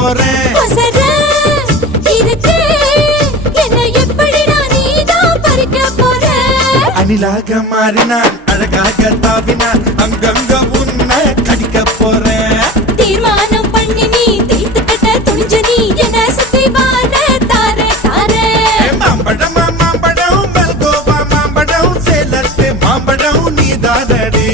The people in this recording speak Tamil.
போறேன். அணிலாக மாறினான் அழகாக தாவினான் அங்கங்க உன்னை கடிக்க போறேன். தீர்மானம் பண்ணி நீ தீர்த்து கட்ட துணிஞ்ச நீ என்ன சுத்தி வாழ தாரே தாரே. மாம்பழம் மாம்பழம் மல்கோவா மாம்பழம் சேலத்து மாம்பழம் நீதானடி.